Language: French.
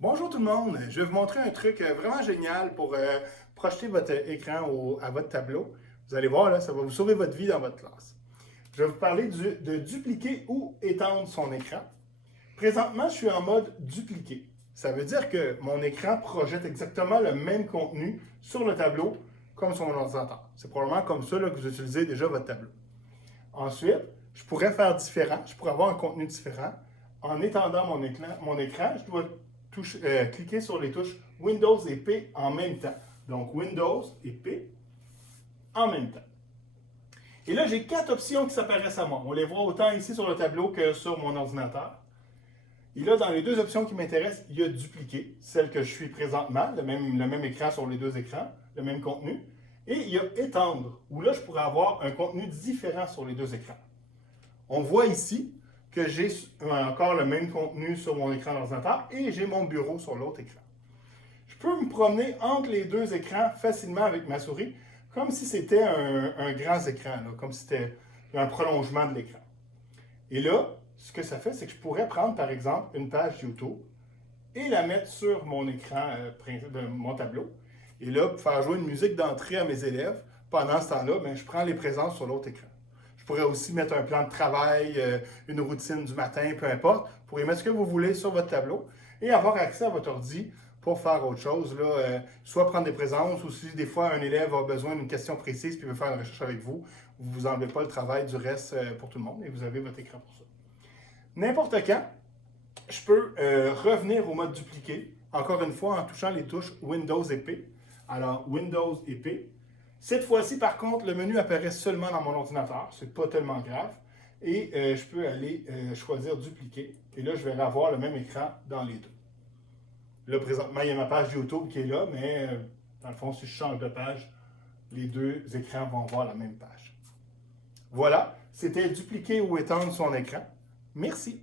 Bonjour tout le monde, je vais vous montrer un truc vraiment génial pour projeter votre écran à votre tableau. Vous allez voir, là, ça va vous sauver votre vie dans votre classe. Je vais vous parler de dupliquer ou étendre son écran. Présentement, je suis en mode dupliquer. Ça veut dire que mon écran projette exactement le même contenu sur le tableau comme sur mon ordinateur. C'est probablement comme ça là, que vous utilisez déjà votre tableau. Ensuite, je pourrais faire différent, je pourrais avoir un contenu différent. En étendant mon écran, je dois cliquer sur les touches Windows et P en même temps. Donc Windows et P en même temps. Et là, j'ai 4 options qui s'apparaissent à moi. On les voit autant ici sur le tableau que sur mon ordinateur. Et là, dans les 2 options qui m'intéressent, il y a dupliquer, celle que je suis présentement, le même écran sur les 2 écrans, le même contenu. Et il y a étendre, où là, je pourrais avoir un contenu différent sur les 2 écrans. On voit ici que j'ai encore le même contenu sur mon écran d'ordinateur et j'ai mon bureau sur l'autre écran. Je peux me promener entre les 2 écrans facilement avec ma souris, comme si c'était un grand écran, là, comme si c'était un prolongement de l'écran. Et là, ce que ça fait, c'est que je pourrais prendre, par exemple, une page YouTube et la mettre sur mon écran de mon tableau. Et là, pour faire jouer une musique d'entrée à mes élèves, pendant ce temps-là, je prends les présences sur l'autre écran. Je pourrais aussi mettre un plan de travail, une routine du matin, peu importe. Vous pourrez mettre ce que vous voulez sur votre tableau et avoir accès à votre ordi pour faire autre chose. Là, soit prendre des présences ou si des fois un élève a besoin d'une question précise puis veut faire une recherche avec vous, vous ne vous enlevez pas le travail du reste pour tout le monde et vous avez votre écran pour ça. N'importe quand, je peux revenir au mode dupliqué, encore une fois en touchant les touches Windows et P. Alors, Windows et P. Cette fois-ci, par contre, le menu apparaît seulement dans mon ordinateur. C'est pas tellement grave. Et je peux aller choisir dupliquer. Et là, je vais avoir le même écran dans les deux. Là, présentement, il y a ma page YouTube qui est là, mais dans le fond, si je change de page, les 2 écrans vont voir la même page. Voilà, c'était dupliquer ou étendre son écran. Merci.